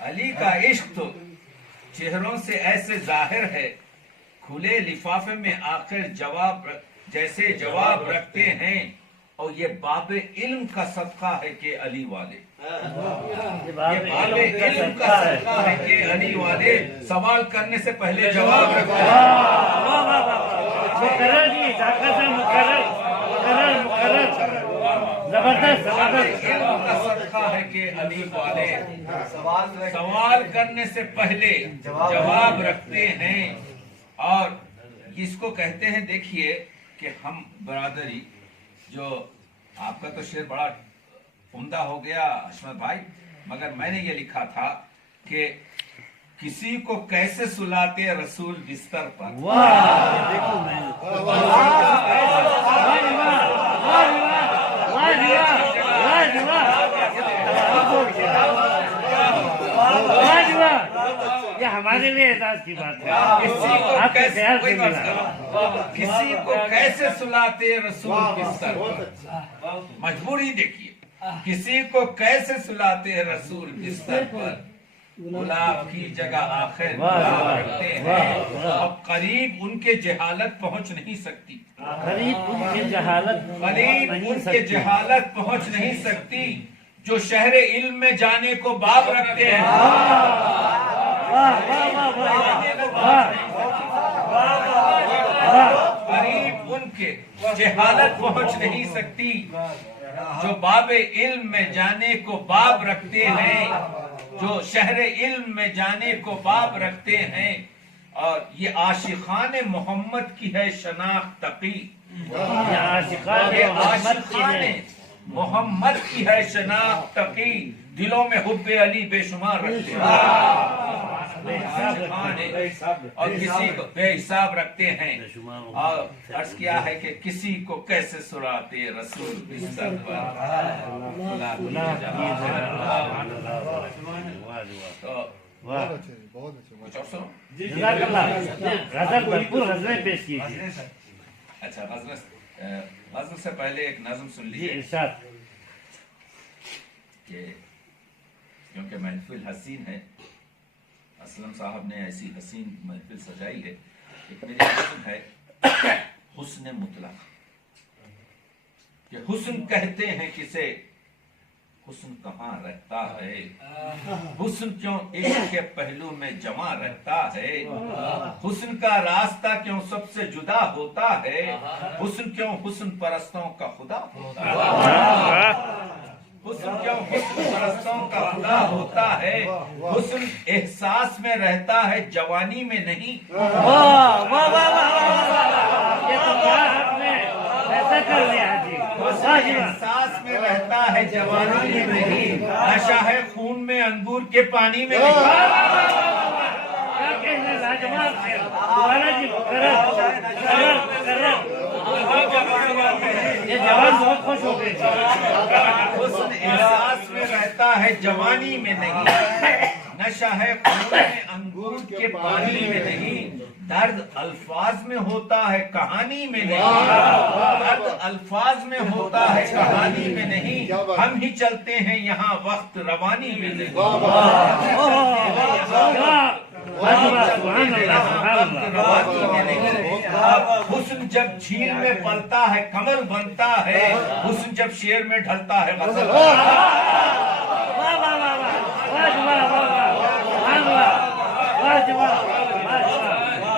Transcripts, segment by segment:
علی کا عشق تو چہروں سے ایسے ظاہر ہے، کھلے لفافے میں آخر جیسے جواب رکھتے ہیں، اور یہ باب علم کا صدقہ ہے کہ علی والے، یہ باب علم کا صدقہ ہے کہ علی والے سوال کرنے سے پہلے جواب رکھتے ہیں۔ علم کا صدقہ ہے کہ علی والے سوال کرنے سے پہلے جواب رکھتے ہیں، اور اس کو کہتے ہیں، دیکھیے کہ ہم برادری، جو آپ کا تو شعر بڑا عمدہ ہو گیا حشمت بھائی، مگر میں نے یہ لکھا تھا کہ کسی کو کیسے سلاتے رسول بستر پر، یہ ہمارے لیے اعزاز کی بات ہے، کسی کو کیسے سلاتے رسول بستر پر، مجبوری دیکھیے، کسی کو کیسے سلاتے رسول بستر پر، گلاب کی جگہ آخر گلاب رکھتے ہیں، اب قریب ان کے جہالت پہنچ نہیں سکتی، قریب ان کی جہالت پہنچ نہیں سکتی، جو شہر علم میں جانے کو باب رکھتے ہیں، قریب ان کے جہالت پہنچ نہیں سکتی، جو باب علم میں جانے کو باب رکھتے ہیں، جو شہر علم میں جانے کو باب رکھتے ہیں، اور یہ عاشقان محمد کی ہے شناخت تقی، یہ عاشقان محمد کی ہے شناخت تقی، دلوں میں حب علی بے شمار رکھتے ہیں، اور کسی کو بے حساب رکھتے ہیں، اور عرض کیا ہے کہ کسی کو کیسے سلاتے رسول بستر پر، کچھ اور سنو، غزلیں پیش کیجیے۔ اچھا غزل سے پہلے ایک نظم سن لیجیے، کہ کیونکہ محفل حسین ہے، اسلم صاحب نے ایسی حسین محفل سجائی ہے، ایک میری نظم ہے حسن مطلق، کہ حسن کہتے ہیں کسے، حسن کہاں رہتا ہے، حسن کیوں عشق کے پہلو میں جمع رہتا ہے، حسن کا راستہ کیوں سب سے جدا ہوتا ہے، حسن کیوں حسن پرستوں کا خدا ہوتا ہے، حسن کیوں حسن پرستوں کا خدا ہوتا ہے، حسن احساس میں رہتا ہے جوانی میں نہیں، احساس میں رہتا ہے جوانی میں نہیں، نشہ ہے خون میں انگور کے پانی میں نہیں، حسن احساس میں رہتا ہے جوانی میں نہیں، نشہ ہے خون میں انگور کے پانی میں نہیں، درد الفاظ میں ہوتا ہے کہانی میں نہیں، درد الفاظ میں ہوتا ہے کہانی میں نہیں، ہم ہی چلتے ہیں یہاں وقت روانی میں نہیں، حسن جب جھیل میں پلتا ہے کمل بنتا ہے، حسن جب شعر میں ڈھلتا ہے غزل،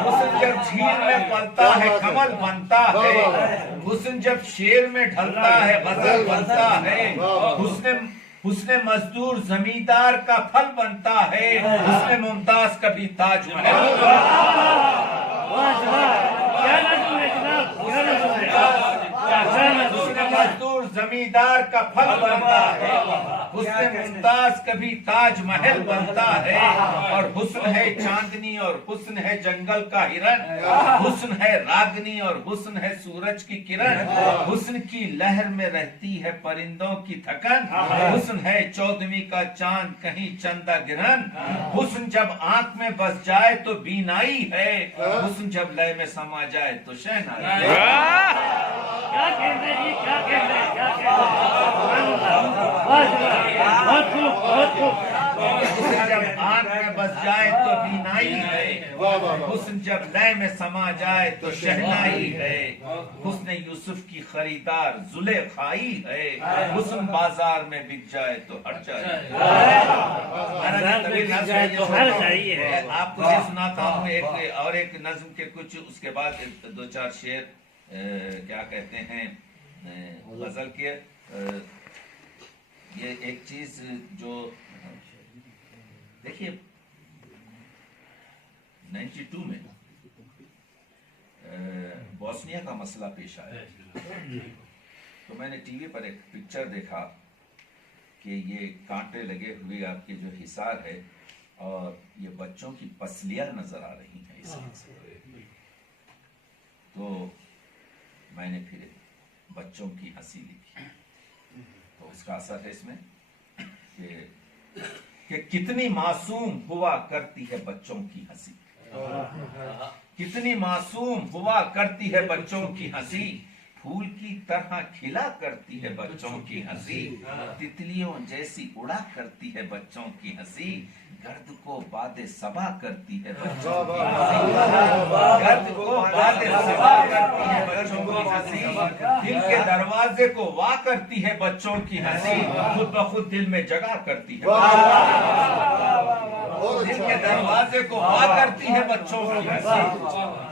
حسن جب جھیل میں پلتا ہے کمل بنتا ہے، حسن جب شعر میں ڈھلتا ہے غزل بنتا ہے، حسن مزدور زمیندار کا پھل بنتا ہے، حسن ممتاز کبھی تاج محل، حسن مزدور زمیندار کا پھل بنتا ہے، حسن ممتاز کبھی تاج محل بنتا ہے، اور حسن ہے چاندنی اور حسن ہے جنگل کا ہرن، حسن ہے راگنی اور حسن ہے سورج کی کرن، حسن کی لہر میں رہتی ہے پرندوں کی تھکن، حسن ہے چودھویں کا چاند کہیں چندہ گرہن، حسن جب آنکھ میں بس جائے تو بینائی ہے، حسن جب لے میں سما جائے تو شہنائی ہے، حسن جب में बस जाए तो बीनाई है, हुस्न जब लय में समा जाए तो शहनाई है, हुस्न यूसुफ की खरीदार जुलेखाई है, हुस्न बाजार में बिक जाए तो हट जाए। आपको ये सुनाता हूँ एक नज्म के कुछ, उसके बाद दो चार शेर क्या कहते हैं गजल के। ये एक चीज जो देखिए 92 में बोस्निया का मसला पेश आया, तो मैंने टीवी पर एक पिक्चर देखा कि ये कांटे लगे हुए आपके जो हिसार है और ये बच्चों की पसलियां नजर आ रही हैं इसमें। तो मैंने फिर बच्चों की हंसी लिखी, तो उसका असर है इसमें कि कितनी मासूम हुआ करती है बच्चों की हंसी, कितनी मासूम हुआ करती है बच्चों की हंसी, फूल की तरह खिला करती है बच्चों की हंसी, तितलियों जैसी उड़ा करती है बच्चों की हंसी, गर्द को बादे सबा करती है बच्चों की हंसी, गर्द को बादे सबा करती है बच्चों की हंसी, दिल के दरवाजे को वा करती है बच्चों की हंसी, खुद ब खुद दिल में जगह करती है, दिल के दरवाजे को वा करती है बच्चों की हंसी,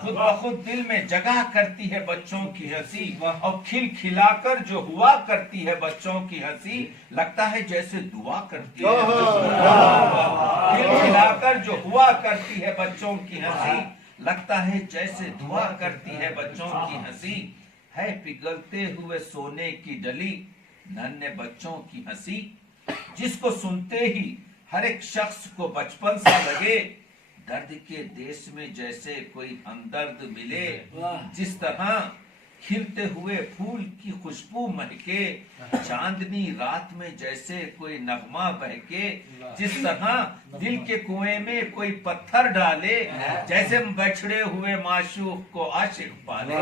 खुद ब खुद दिल में जगह करती है बच्चों की हंसी, और खिल खिलाकर जो हुआ करती है बच्चों की हंसी, लगता है जैसे दुआ करती है, खिल खिलाकर जो हुआ करती है बच्चों की हंसी, लगता है जैसे दुआ करती है बच्चों की हंसी, है पिघलते हुए सोने की डली नन्हे बच्चों की हंसी, जिसको सुनते ही हर एक शख्स को बचपन सा लगे, दर्द के देश में जैसे कोई हमदर्द मिले, जिस तरह खिलते हुए फूल की खुशबू महके, चांदनी रात में जैसे कोई नगमा बहके, जिस तरह दिल के कुएं में कोई पत्थर डाले, जैसे बिछड़े हुए माशूक को आशिक पाले,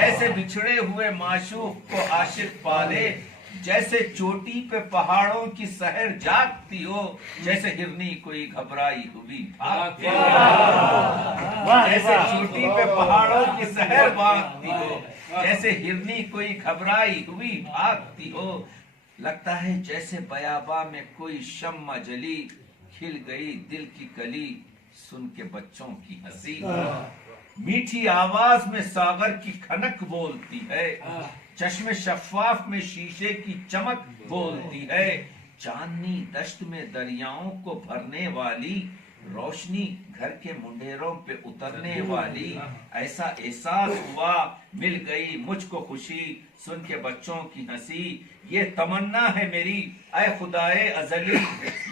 जैसे बिछड़े हुए माशूक को आशिक पाले, जैसे चोटी पे पहाड़ों की सहर जागती हो, जैसे हिरनी कोई घबराई हुई भागती हो, जैसे चोटी पे पहाड़ों की सहर भागती हो, जैसे हिरनी कोई घबराई हुई भागती हो, लगता है जैसे बयाबा में कोई शम्मा जली, खिल गई दिल की कली सुन के बच्चों की हंसी, मीठी आवाज में सागर की खनक बोलती है, चश्मे शफाफ में शीशे की चमक बोलती है, चांदनी दश्त में दरियाओं को भरने वाली, रोशनी घर के मुंडेरों पे उतरने वाली, ऐसा एहसास हुआ मिल गई मुझको खुशी सुन के बच्चों की हंसी, ये तमन्ना है मेरी ऐ खुदाए अजली,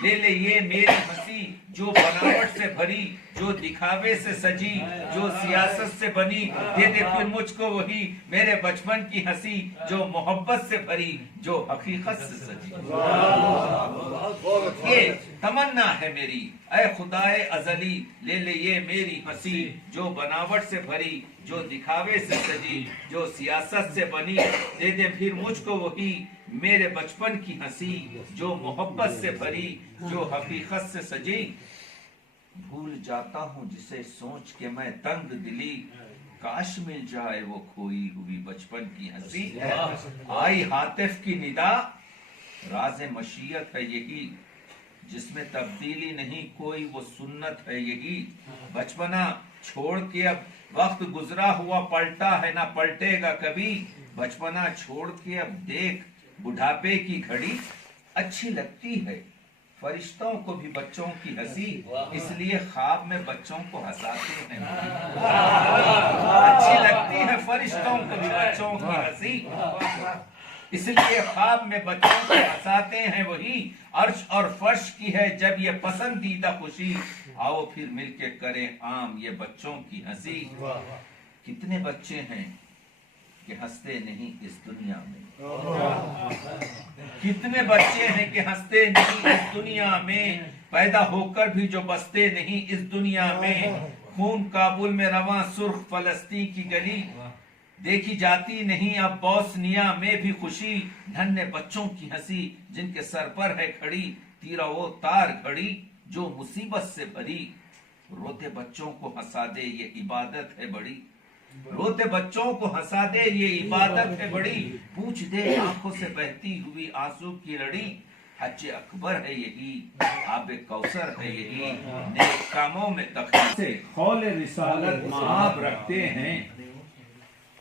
ले ले ये मेरी हंसी जो बनावट से भरी, जो दिखावे से सजी, जो सियासत से बनी, दे दे फिर मुझको वही मेरे बचपन की हंसी जो मोहब्बत से भरी, जो हकीकत से सजी। ये तमन्ना है मेरी ऐ खुदाए अजली, ले ले ये मेरी हंसी जो बनावट से भरी, जो दिखावे से सजी, जो सियासत से बनी, दे दे फिर मुझको वही मेरे बचपन की हंसी जो मोहब्बत से भरी, जो हकीकत से सजी। भूल जाता हूँ जिसे सोच के मैं तंग दिली, काश मिल जाए वो खोई हुई बचपन की हंसी, आई हातिफ की निदा राज़े मशीयत है यही, जिसमें तब्दीली नहीं कोई वो सुन्नत है यही, बचपना छोड़ के अब वक्त गुजरा हुआ पलटा है ना पलटेगा कभी, बचपना छोड़ के अब देख बुढ़ापे की घड़ी, अच्छी लगती है फरिश्तों को भी बच्चों की हंसी, इसलिए ख्वाब में बच्चों को हंसाते हैं, अच्छी लगती है फरिश्तों को भी बच्चों की हंसी, इसलिए ख्वाब में बच्चों को हंसाते हैं वही, अर्श और फर्श की है जब ये पसंदीदा खुशी, आओ फिर मिलके करें आम ये बच्चों की हंसी। कितने बच्चे हैं कि हंसते नहीं इस दुनिया में, कितने बच्चे हैं कि हंसते नहीं इस दुनिया में, पैदा होकर भी जो बसते नहीं इस दुनिया में, खून काबुल में रवां सुर्ख फलस्तीन की गली, देखी जाती नहीं अब बोस्निया में भी खुशी, नन्हे बच्चों की हंसी जिनके सर पर है खड़ी तीरा वो तार घड़ी, जो मुसीबत से भरी, रोते बच्चों को हंसा दे ये इबादत है बड़ी, रोते बच्चों को हंसा दे ये इबादत है बड़ी, पूछ दे आंखों से बहती हुई आंसू की रड़ी, हज अकबर है यही, आबे कौसर है यही, नेक कामों में तखलीफ से खौल रिसालत माब रखते हैं,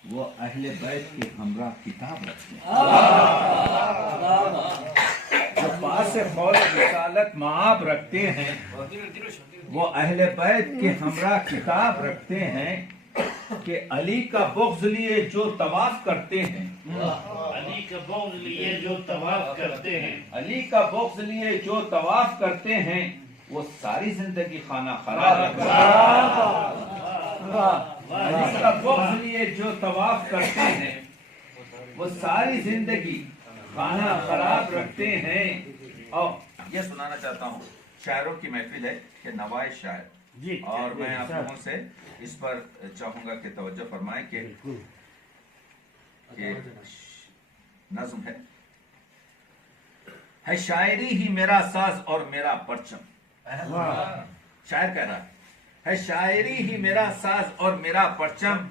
वो अहले बैत की हमरा किताब रखते हैं। जो पास से खौल रिसालत माब रखते हैं, वो अहले बैत के हमरा किताब रखते हैं, कि अली का बुग़्ज़ लिए जो तवाफ करते हैं, अली का बुग़्ज़ लिए जो तवाफ करते हैं, अली का बुग़्ज़ लिए जो तवाफ करते हैं, वो सारी जिंदगी खाना खराब रखते हैं। अली का बुग़्ज़ लिए जो तवाफ करते हैं, वो सारी जिंदगी खाना खराब रखते हैं। और ये सुनाना चाहता हूँ, शायरों की महफिल है कि नवाए शायर, जी, और मैं आप सर। लोगों से इस पर चाहूंगा कि तवज्जो फरमाएं कि नज्म है शायरी ही मेरा साज और मेरा परचम। शायर कह रहा है शायरी ही मेरा साज और मेरा परचम,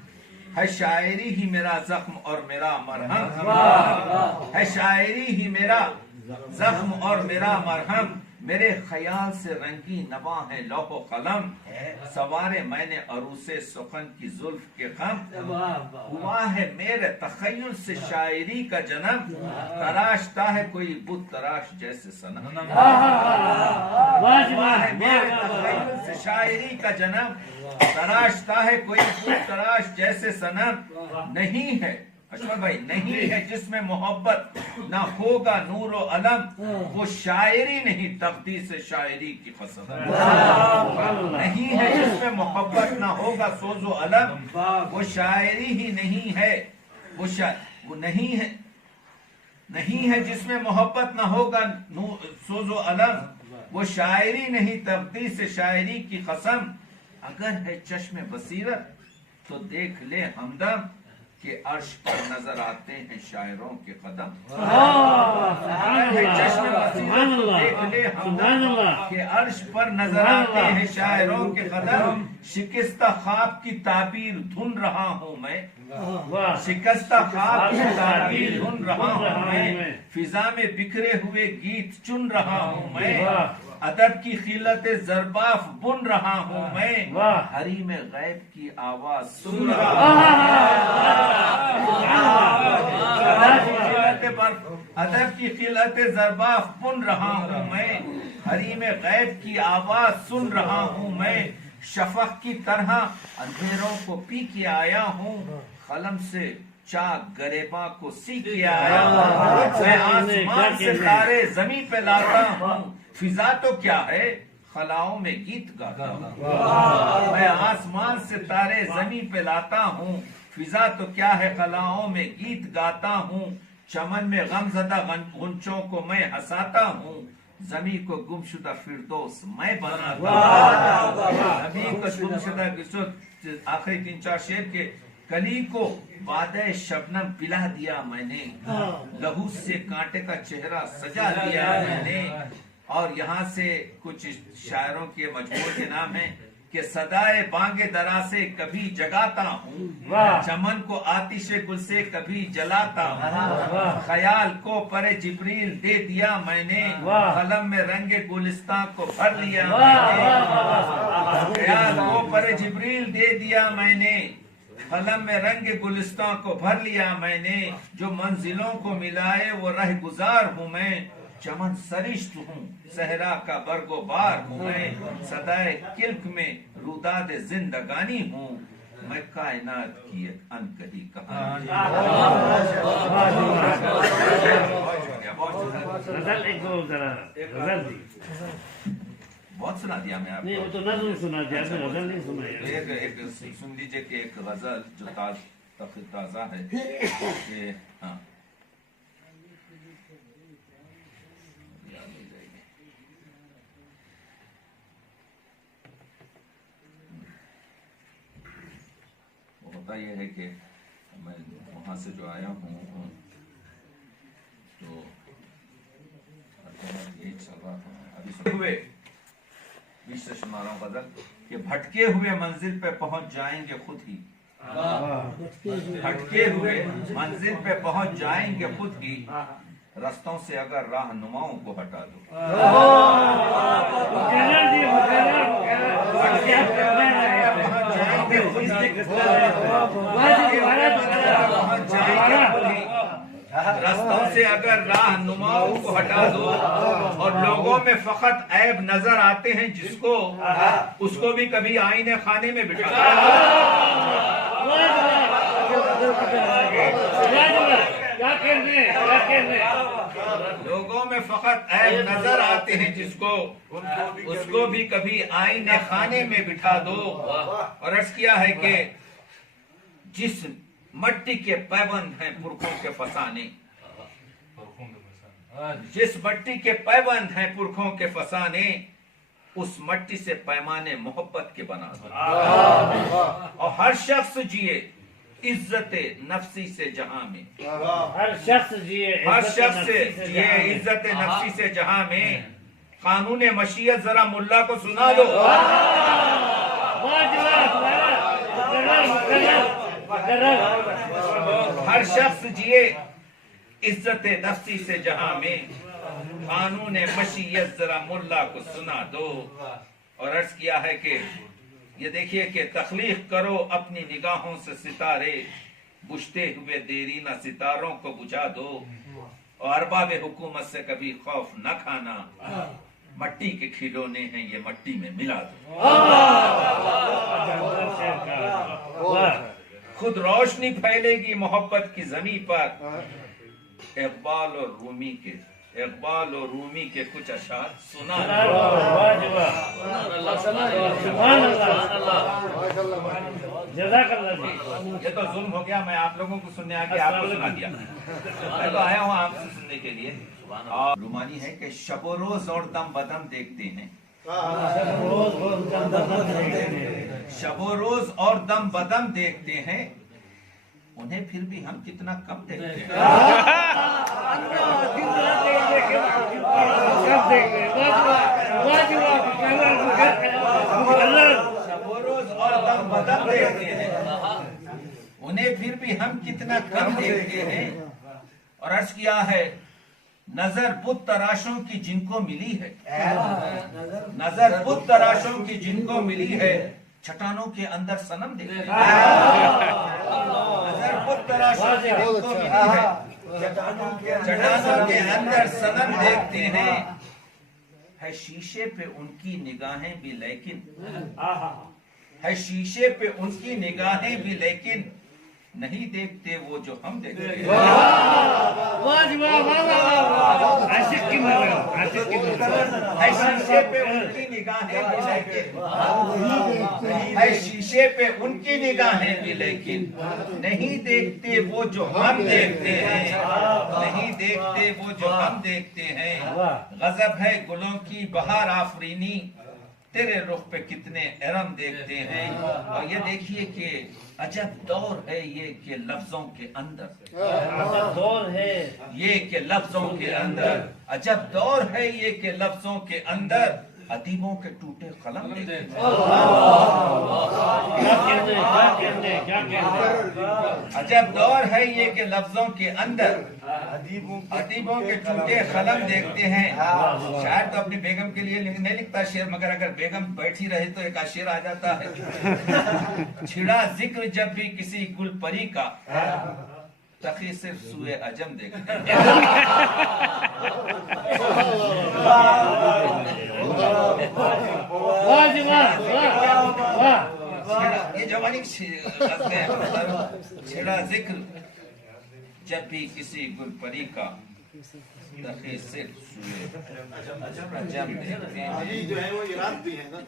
है शायरी ही मेरा जख्म और मेरा मरहम, है शायरी ही मेरा जख्म और मेरा मरहम, मेरे ख्याल से रंगी नवा है लौह कलम, सवारे मैंने अरूसे सुखन की जुल्फ के खम, हुआ है मेरे तखय्युल से शायरी का जन्म, तराशता है कोई बुत तराश जैसे सनम। हुआ है मेरे तखय्युल से शायरी का जन्म, तराशता है कोई बुत तराश जैसे सनम, नहीं है अशफाक भाई, नहीं है जिसमें मोहब्बत ना होगा नूर व अलम, वो शायरी नहीं तख्ती से शायरी की कसम। नहीं है जिसमें मोहब्बत ना होगा सोज व अलम, वो शायरी ही नहीं है, वो नहीं है जिसमें मोहब्बत ना होगा सोज व अलम, वो शायरी नहीं तख्ती से शायरी की कसम। अगर है चश्मे बसीरत तो देख ले हमदम, कि अर्श पर नजर आते हैं शायरों के कदम। चश्मे बसीरत तो देख ले हमदम, कि अर्श पर नजर आते हैं शायरों के कदम। शिकस्ता ख्वाब की ताबीर धुन रहा हूँ मैं, शिकस्ता ख्वाब की ताबीर धुन रहा हूँ मैं, फिजा में बिखरे हुए गीत चुन रहा हूँ मैं, अदब की खिलत ज़रबाफ बुन रहा हूँ मैं, हरी में गैब की आवाज सुन रहा अदब की खिलत ज़रबाफ बुन रहा हूँ मैं, हरी में गैब की आवाज सुन रहा हूँ मैं, शफक की तरह अंधेरों को पी के आया हूँ, कलम से चाक गरेबा को सी के आया हूँ, मैं आसमान से तारे जमीन पे लाता हूँ, फिजा तो क्या है खलाओं में गीत गाता हूँ। मैं आसमान से तारे जमीन पे लाता हूँ, फिजा तो क्या है खलाओं में गीत गाता हूँ, चमन में गमज़दा गुंचों को मैं हंसाता हूँ, जमी को गुमशुदा फिरदौस मैं बनाता हूँ। जमी को गुमशुदा आखिरी 3-4 शेर के, कली को बादे शबनम पिला दिया मैंने, लहू से कांटे का चेहरा सजा दिया मैंने। और यहाँ से कुछ शायरों के मजमूर के नाम है कि सदाए बांगे दरा से कभी जगाता हूँ, चमन को आतिशे गुल से कभी जलाता हूँ, ख्याल को परे जिब्रील दे दिया मैंने, कलम में रंगे गुलिस्तां को भर लिया मैंने, ख्याल को परे जिब्रील दे दिया मैंने, कलम में रंग गुलिस्तां को भर लिया मैंने, जो मंजिलों को मिलाए वो रह गुजार हूँ मैं, चमन सरिश्त हूँ सहरा का बरगो बार हूँ मैं, सदाए किल्क में रुदाद जिंदगानी हूँ, मैं कायनात की एक अनकही कहानी। बहुत सुना दिया मैं आपको। नहीं, वो तो नज़म सुना दिया, आपने गजल नहीं सुनाया। एक सुन लीजिए कि एक गजल जो ताज़ा है कि हाँ वो होता यह है कि मैं वहाँ से जो आया हूँ तो यही चल रहा था अभी हुए बीच से सुना रहा हूँ गजल कि भटके हुए मंजिल पे पहुंच जाएंगे खुद ही, भटके हुए मंजिल पे पहुंच जाएंगे खुद ही, रास्तों से अगर राहनुमाओं को हटा दो। रास्तों से अगर राहनुमाओं को हटा दो और लोगों में फकत ऐब नजर आते हैं जिसको, उसको भी कभी आईने खाने में बिठा लोगों में फकत ऐब नजर आते हैं जिसको, उसको भी कभी आईने खाने में बिठा दो। और अर्ज किया है कि जिस मट्टी के पैबंद हैं पुरखों के फसाने, जिस मट्टी के पैबंद हैं पुरखों के फसाने, उस मट्टी से पैमाने मोहब्बत के बना दो। और हर शख्स जिए इज्जत नफ्सी से जहां में, हर शख्स जिए इज्जत नफ्सी से जहां में, कानून मशीयत जरा मुल्ला को सुना दो। हर शख्स जिए इज्जत नफ्सी से जहां में, कानून मशीयत जरा मुल्ला को सुना दो। और अर्ज किया है कि ये देखिए कि तख्लीक करो अपनी निगाहों से सितारे, बुझते हुए देरीना सितारों को बुझा दो। और अरबाब हुकूमत से कभी खौफ न खाना, मट्टी के खिलौने हैं ये मट्टी में मिला दो। खुद रोशनी फैलेगी मोहब्बत की जमी पर। इकबाल और रूमी के कुछ अशार सुना। ये तो जुल्म हो गया, मैं आप लोगों को सुनने आके आपको सुना दिया। मैं तो आया हूँ आपसे सुनने के लिए। और रूमानी है कि शबो रोज और दम बदम देखते हैं, शबो रोज और दम बदम देखते हैं, उन्हें फिर भी हम कितना कम देखते हैं। शबो रोज और दम बदम देखते हैं, उन्हें फिर भी हम कितना कम देखते हैं। और अर्ज किया है नजर बुत तराशों की जिनको मिली है, नजर बुत तराशों की जिनको मिली है, चट्टानों के अंदर सनम देखते हैं। नजर बुत तराशों की जिनको मिली है, चट्टानों के अंदर सनम देखते हैं। है शीशे पे उनकी निगाहें भी लेकिन, है शीशे पे उनकी निगाहें भी लेकिन, नहीं देखते वो जो हम देखते हैं। है शीशे पे उनकी निगाहें भी लेकिन, है शीशे पे उनकी निगाहें भी लेकिन, नहीं देखते वो जो हम देखते हैं, नहीं देखते वो जो हम देखते हैं। गजब है गुलों की बहार आफरीनी, तेरे रुख पे कितने एरम देखते हैं। और ये देखिए कि अजब दौर है ये कि लफ्जों के अंदर, अजब दौर है ये कि लफ्जों के अंदर, अजब दौर है ये कि लफ्जों के अंदर, अदीबों के टूटे कलम देखते हैं। अजब दौर है ये कि लफ्जों के अंदर, अदीबों के टूटे कलम देखते हैं। शायर तो अपनी बेगम के लिए नहीं लिखता शेर, मगर अगर बेगम बैठी रहे तो एक शेर आ जाता है। छिड़ा जिक्र जब भी किसी गुल परी का, तखी सिर्फ सुए अजम देखते हैं। ये जवानी छिड़ा जिक्र जब भी किसी गुल परी का, तखी सिर्फ सुए अजम देखते हैं। जो है वो ईरान भी है ना।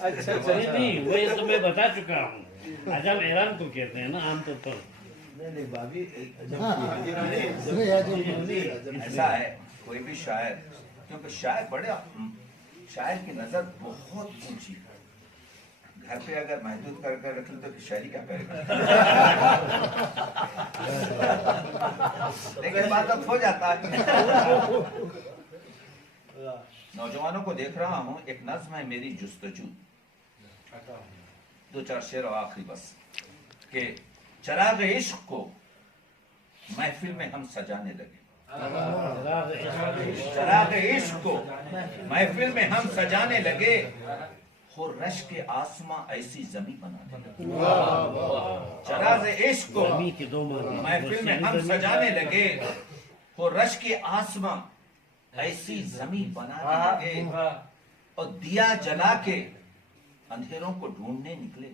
अच्छा नहीं, वो ये तो मैं बता चुका हूँ। अजब ईरान को कहते हैं ना आमतौर पर। ऐसा है कोई भी शायर, क्योंकि शायर बड़े, शायर की नजर बहुत ऊंची है। घर पे अगर महदूद कर रख ले तो फिर शायरी क्या करेगा। लेकिन बात अब हो जाता है। नौजवानों को देख रहा हूं, एक नज्म है मेरी जुस्तजू, 2-4 शेर और आखिरी बस, कि चराग इश्क को महफिल में हम सजाने लगे, चराग इश्क को महफिल में हम सजाने लगे, हो रश के आसमां ऐसी जमी बना दे, चराग इश्क को महफिल में हम सजाने लगे, हो रश के आसमां ऐसी जमी बनाने लगे, और दिया जला के अंधेरों को ढूंढने निकले,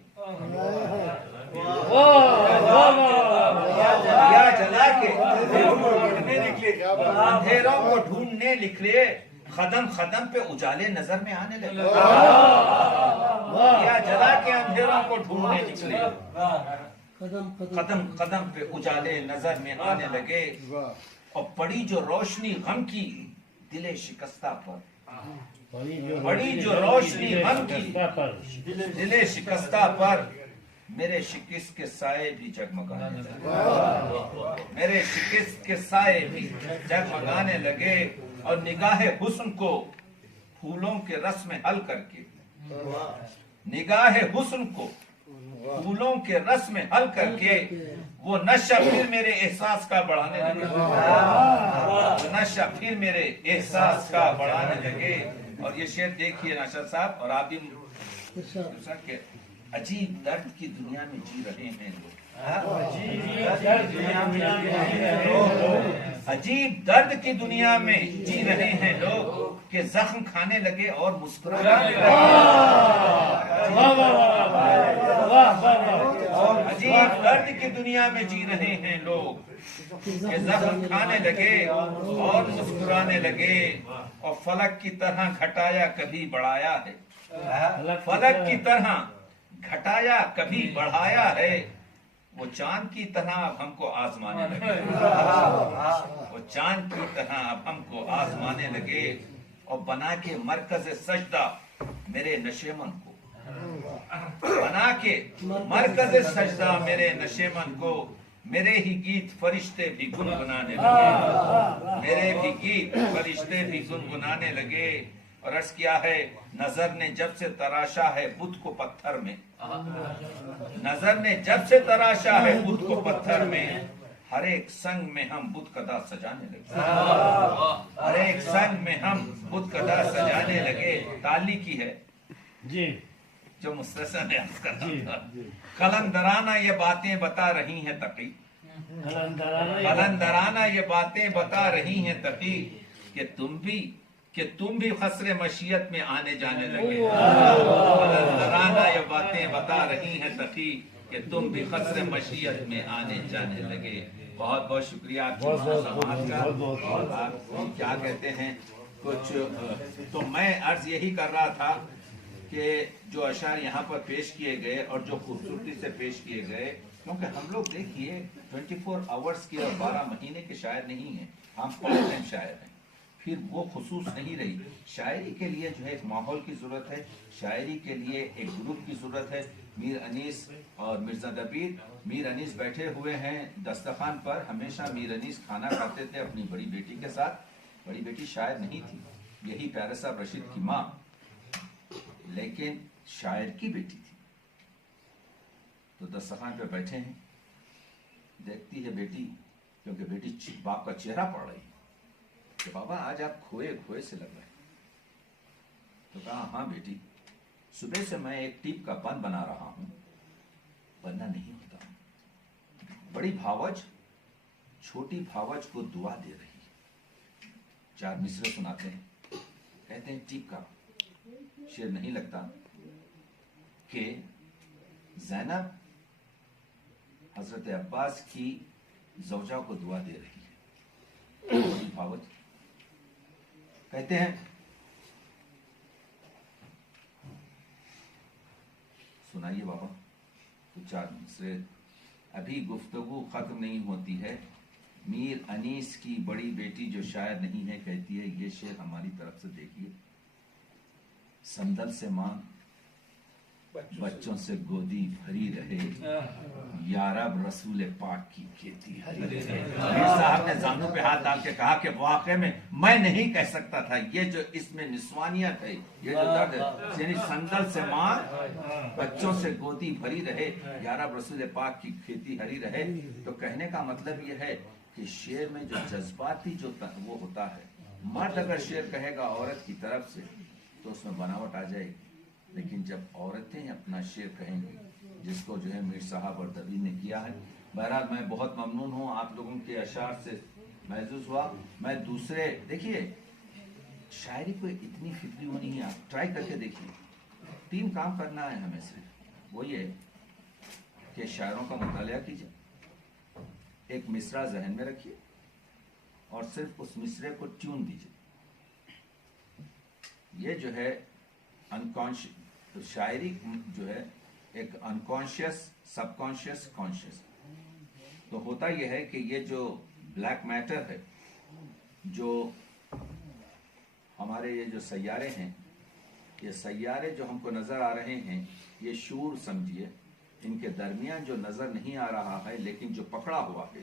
दिया जला के अंधेरों को ढूंढने निकले, कदम कदम पे उजाले नजर में आने लगे, दिया जला के अंधेरों को ढूंढने निकले, कदम कदम पे उजाले नजर में आने लगे, और पड़ी जो रोशनी गम की दिले शिकस्ता पर, बड़ी जो रोशनी गम की दिले शिकस्ता पर, मेरे शिकस्त के साए भी जगमगाने लगे, मेरे शिकस्त के साए भी जगमगाने लगे, और निगाहे हुस्न को फूलों के रस में हल करके, निगाहे हुस्न को फूलों के रस में हल करके, वो नशा फिर मेरे एहसास का बढ़ाने लगे, नशा फिर मेरे एहसास का बढ़ाने लगे। और ये शेर देखिए नाशर साहब, और आप भी के अजीब दर्द की दुनिया में जी रहे हैं लोग, अजीब दर्द की दुनिया में जी रहे हैं लोग, कि जख्म खाने लगे और मुस्कुराने लगे, अजीब दर्द की दुनिया में जी रहे हैं लोग, कि जख्म खाने लगे और मुस्कुराने लगे, और फलक की तरह घटाया कभी बढ़ाया है, फलक की तरह घटाया कभी बढ़ाया है, वो चांद की तरह अब हमको आजमाने लगे, वो चांद की तरह अब हमको आजमाने लगे, और बना के मरकज सजदा मेरे नशेमन को, बना के मरकज सजदा मेरे नशेमन को, मेरे ही गीत फरिश्ते भी गुनगुनाने लगे, मेरे भी गीत फरिश्ते भी गुनगुनाने लगे। और अर्ज किया है, नजर ने जब से तराशा है बुत को पत्थर में, नजर ने जब से तराशा है बुत को पत्थर में, हर एक संग में हम बुत कदा सजाने लगे, हर एक संग में हम बुत कदा सजाने लगे। ताली की है जी, जो मुस्तसा ने अर्ज करना था, कलंदराना ये बातें बता रही हैं तकी, कलंदराना ये बातें बता रही हैं तकी, कि तुम भी खसरे मशीयत में आने जाने लगे, कलंदराना ये बातें बता रही हैं तकी, कि तुम भी खसरे मशीयत में आने जाने लगे। बहुत बहुत शुक्रिया आपकी समाज का। और आप क्या कहते हैं कुछ, तो मैं अर्ज यही कर रहा था कि जो अशार यहाँ पर पेश किए गए और जो खूबसूरती से पेश किए गए, क्योंकि हम लोग देखिए 24 आवर्स के और 12 महीने के शायर नहीं हैं, हम पार्ट टाइम शायर हैं, फिर वो खुसूस नहीं रही। शायरी के लिए जो है एक माहौल की ज़रूरत है, शायरी के लिए एक ग्रुप की ज़रूरत है। मीर अनीस और मिर्ज़ा दबीर, मीर अनीस बैठे हुए हैं दस्तरखान पर, हमेशा मीर अनीस खाना खाते थे अपनी बड़ी बेटी के साथ, बड़ी बेटी शायर नहीं थी, यही प्यारे साहब रशीद की माँ, लेकिन शायर की बेटी थी। तो दस्तरखान पे बैठे हैं, देखती है बेटी, क्योंकि बेटी बाप का चेहरा पड़ रही है, कि बाबा आज आप खोए खोए से लग रहे हैं। तो कहा हाँ बेटी, सुबह से मैं एक टीप का बन बना रहा हूं, बनना नहीं होता। बड़ी भावज छोटी भावज को दुआ दे रही है। 4 मिसरे सुनाते हैं, कहते हैं टीप का शेर नहीं लगता कि ज़ैनब हजरत अब्बास की ज़ौजा को दुआ दे रही है, बड़ी भावज। कहते हैं सुनाइए बाबा, तो 4 मिसरे। अभी गुफ्तगू खत्म नहीं होती है, मीर अनीस की बड़ी बेटी जो शायर नहीं है कहती है ये शेर हमारी तरफ से देखिए। संदल से मांग बच्चों से गोदी भरी रहे, या रब रसूल पाक की खेती हरी रहे। मीर साहब ने जानों पे हाथ डाल के कहा कि वाकई में मैं नहीं कह सकता था, ये जो इसमें निस्वानियत है, ये जो दर्द है, यानी संदल से माँ बच्चों से गोदी भरी रहे, या रब रसूल पाक की खेती हरी रहे। तो कहने का मतलब ये है कि शेर में जो जज्बाती जो वो होता है, मर्द अगर शेर कहेगा औरत की तरफ से तो उसमें बनावट आ जाएगी, लेकिन जब औरतें अपना शेर कहेंगी, जिसको जो है मीर साहब और दबी ने किया है। बहरहाल मैं बहुत ममनून हूँ आप लोगों के अशार से महसूस हुआ। मैं दूसरे देखिए, शायरी को इतनी फिक्री होनी है, आप ट्राई करके देखिए। 3 काम करना है हमें सिर्फ, वो ये कि शायरों का मुतालिया कीजिए, एक मिसरा जहन में रखिए और सिर्फ उस मिसरे को ट्यून दीजिए। ये जो है अनकॉन्शियस शायरी जो है एक अनकॉन्शियस, सबकॉन्शियस, कॉन्शियस। तो होता यह है कि ये जो ब्लैक मैटर है, जो हमारे ये जो सैयारे हैं, ये सैयारे जो हमको नजर आ रहे हैं, ये शूर समझिए, इनके दरमियान जो नजर नहीं आ रहा है लेकिन जो पकड़ा हुआ है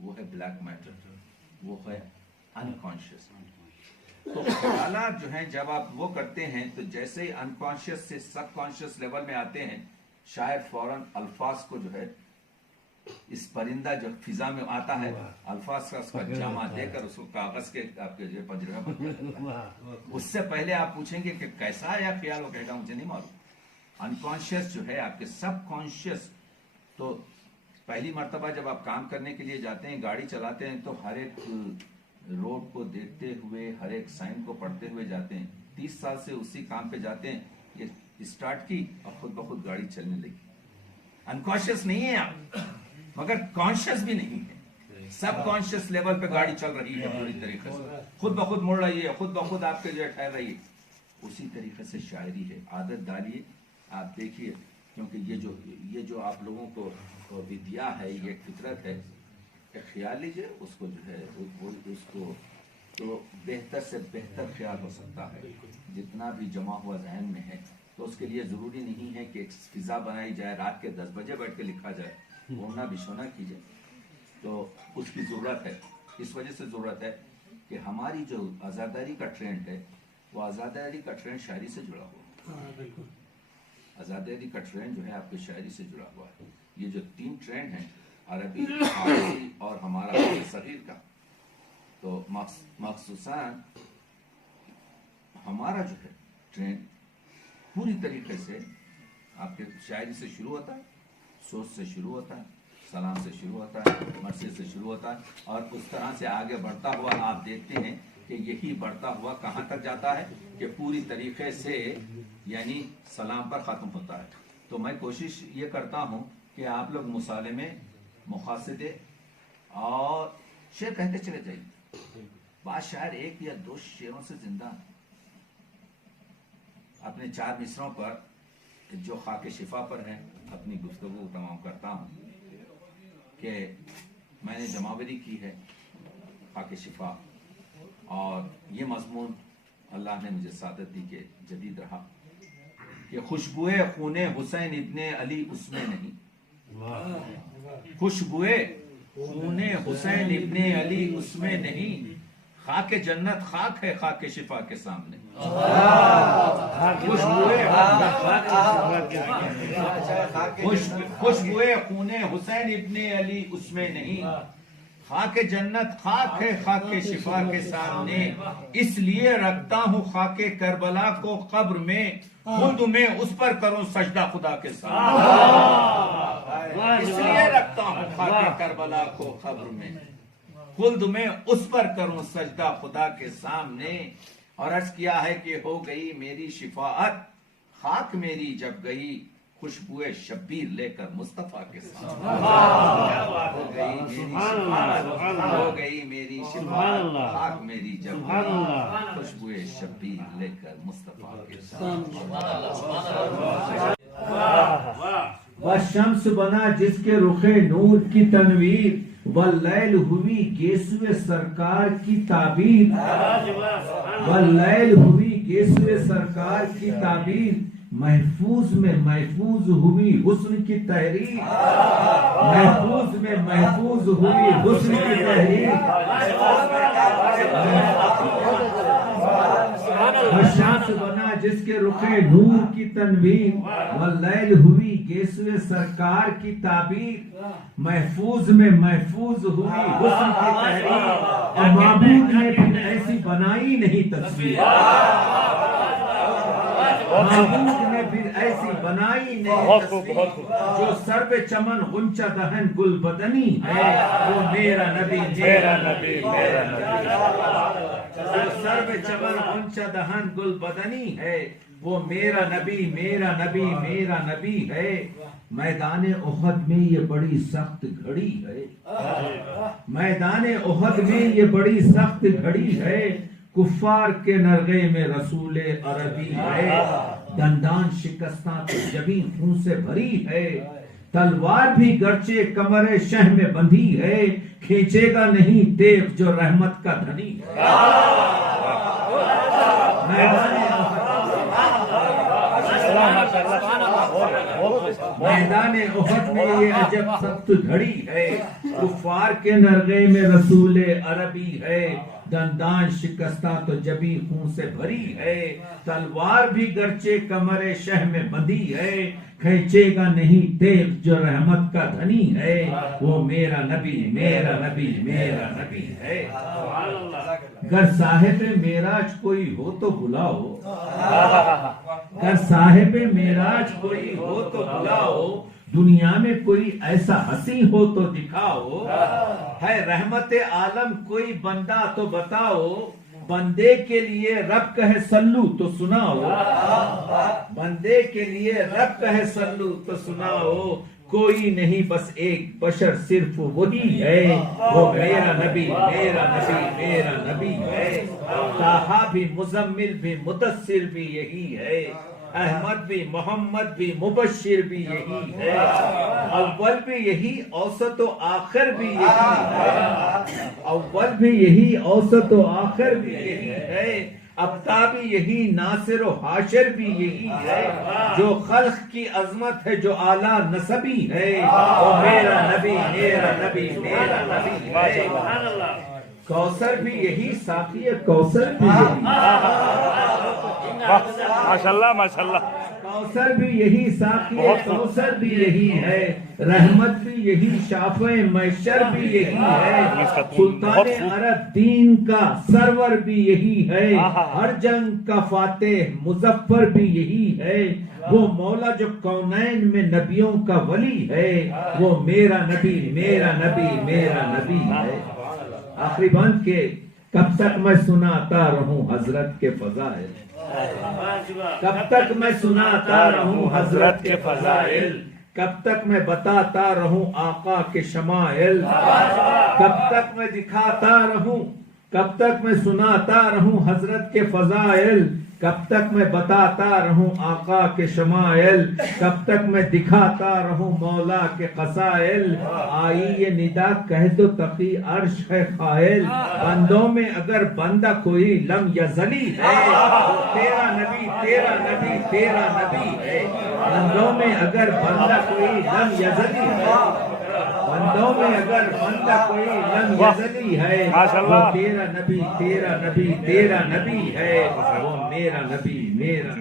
वो है ब्लैक मैटर, वो है अनकॉन्शियस। तो ख्यालात जो हैं जब आप वो करते हैं तो जैसे ही अनकॉन्शियस से सबकॉन्शियस लेवल में आते हैं, शायद फौरन अल्फाज को जो है इस परिंदा जो फिजा में आता है, अल्फाज का उसका जामा देकर उसको कागज के आपके जो पंजरा पर, उससे पहले आप पूछेंगे कि कैसा आया ख्याल, वो कहेगा मुझे नहीं मालूम। अनकॉन्शियस जो है आपके सबकॉन्शियस। तो पहली मर्तबा जब आप काम करने के लिए जाते हैं, गाड़ी चलाते हैं, तो हर एक रोड को देखते हुए, हर एक साइन को पढ़ते हुए जाते हैं। 30 साल से उसी काम पे जाते हैं, ये स्टार्ट की और खुद ब खुद गाड़ी चलने लगी। अनकॉन्शियस नहीं है आप, मगर कॉन्शियस भी नहीं है, सब कॉन्शियस लेवल पे गाड़ी चल रही है पूरी तरीके से, खुद ब खुद मुड़ रही है, खुद ब खुद आपके जो ठहर रही है। उसी तरीके से शायरी है, आदत डालिए, आप देखिए, क्योंकि ये जो आप लोगों को विद्या है, ये फितरत है, ख्याल लीजिए उसको जो है उसको तो बेहतर से बेहतर ख्याल हो सकता है जितना भी जमा हुआ जहन में है। तो उसके लिए ज़रूरी नहीं है कि एक फिज़ा बनाई जाए, रात के 10 बजे बैठ के लिखा जाए, घूमना बिछोना कीजिए, तो उसकी ज़रूरत है। इस वजह से ज़रूरत है कि हमारी जो आज़ादारी का ट्रेंड है, वो आज़ादारी का ट्रेंड शायरी से जुड़ा हुआ है। आज़ादारी का ट्रेंड जो है आपके शायरी से जुड़ा हुआ है। ये जो 3 ट्रेंड हैं, अरबी, फारसी और हमारा सगीर का, तो मखसूसान हमारा जो है ट्रेंड पूरी तरीके से आपके शायरी से शुरू होता है, सोच से शुरू होता है, सलाम से शुरू होता है, मर्सी से शुरू होता है, और उस तरह से आगे बढ़ता हुआ आप देखते हैं कि यही बढ़ता हुआ कहाँ तक जाता है कि पूरी तरीके से यानी सलाम पर ख़त्म होता है। तो मैं कोशिश ये करता हूँ कि आप लोग मुसाले में मुखासिदे और शेर कहते चले जाइए। बाद शायर 1 या 2 शेरों से जिंदा अपने 4 मिसरों पर जो खाके शिफा पर है अपनी गुफ्तगू तमाम करता हूँ कि मैंने जमावरी की है खाके शिफा, और ये मजमून अल्लाह ने मुझे सादत दी कि जदीद रहा कि खुशबुए खूने हुसैन इब्ने अली उसमें नहीं, खुशबुए खूने हुसैन इब्ने अली उसमें नहीं, खाके जन्नत खाक है खाके शिफा के सामने। खुशबुए खूने हुसैन इब्ने अली उसमें नहीं, खाके जन्नत खाक है खाके शिफा के सामने, इसलिए रखता हूँ खाके करबला को कब्र में, खुद में उस पर करूं सजदा खुदा के सामने। इसलिए रखता हूँ खाके करबला को कब्र में, खुद में उस पर करूं सजदा खुदा के सामने। और अर्ज किया है कि हो गई मेरी शिफाअत, खाक मेरी जब गई, खुशबुए शब्बीर लेकर मुस्तफा के सामने। हो गई मेरी शिफाअत, खाक मेरी जब गई, खुशबुए शब्बीर लेकर मुस्तफा के सामने। वह शम्स बना जिसके रुखे नूर की तनवीर, वह लैल हुई गेसुए सरकार की ताबीर, वह लैल हुई गेसुए सरकार की ताबीर, महफूज में महफूज हुई हुस्न की तहरीर, महफूज में महफूज हुई हुस्न की तहरीर, शम्स बना जिसके रुखे नूर की तनवीर, वल्लैल हुई गेसुए सरकार की ताबीर, महफूज में महफूज हुई हुस्न की तहरीर, और माबूद ने फिर ऐसी बनाई नहीं तस्वीर, माबूद ने फिर ऐसी बनाई नहीं तस्वीर, जो सर्व चमन गुंचा दहन गुल बदनी है, वो मेरा नबी मेरा नबी मेरा नबी, जो सर्व चमन गुंचा दहन गुल बदनी है, वो मेरा नबी मेरा नबी मेरा नबी है। मैदान उहद में ये बड़ी सख्त घड़ी है, मैदान उहद में ये बड़ी सख्त घड़ी है, कुफ्फार के नरगे में रसूल अरबी है, दंदान शिकस्ता तो जबी खून से भरी है, तलवार भी गर्चे कमरे शह में बंधी है, खींचेगा नहीं तेग जो रहमत का धनी है। मैदान उहद में ये अजब सख्त घड़ी है, कुफ्फार के नरगे में रसूल अरबी है, दंदान शिकस्ता तो जबी खून से भरी है, तलवार भी गर्चे कमरे शह में बंधी है, खींचेगा नहीं तेग जो रहमत का धनी है, वो मेरा नबी मेरा नबी मेरा नबी है। गर साहिब मेराज कोई हो तो बुलाओ, गर साहिब मेराज कोई हो तो बुलाओ, दुनिया में कोई ऐसा हसी हो तो दिखाओ, है रहमत आलम कोई बंदा तो बताओ, बंदे के लिए रब कहे सल्लू तो सुनाओ, बंदे के लिए रब कहे सल्लू तो सुनाओ, कोई नहीं बस एक बशर सिर्फ वही है, वो मेरा नबी मेरा नबी मेरा नबी है। ताहा भी मुजम्मिल भी मुदस्सिर भी यही है, अहमद भी मोहम्मद भी मुबश्शिर भी यही है, अव्वल भी यही औसत व आखिर भी यही है, अव्वल भी यही औसत व आखिर भी यही है, अब्ता भी यही नासिर व हाशिर भी यही है, जो खल्क की अजमत है जो आला नसबी है, वो मेरा नबी मेरा नबी मेरा नबी है। कौसर भी यही साकी कौसर भी यही, माशाल्लाह माशाल्लाह, कौसर भी यही साकी कौसर भी यही है, रहमत भी यही शाफ़े मैशर भी यही है, सुल्तान अरब दीन का सरवर भी यही है, हर जंग का फातेह मुजफ्फर भी यही है, वो मौला जो कौनैन में नबियों का वली है, वो मेरा नबी मेरा नबी मेरा नबी है। आखिरी बंद के कब तक मैं सुनाता रहूं हजरत के फजाइल, कब तक मैं सुनाता रहूं हजरत के फजाइल, कब तक मैं बताता रहूं आका के शमाइल, कब तक मैं दिखाता रहूं, कब तक मैं सुनाता रहूं हजरत के फजाइल, कब तक मैं बताता रहूं आका के शमाइल, कब तक मैं दिखाता रहूं मौला के कसाइल, आई ये निदा कह दो तकी अर्श है कायल, बंदों में अगर बंदा कोई लम यजली है, तो तेरा नबी तेरा नबी तेरा नबी है, बंदों में अगर बंदा कोई लम यजली है, बंदों में अगर बंदा कोई लम यजली है, वो तेरा नबी तेरा नबी तेरा नबी है, वो मेरा नबी मेरा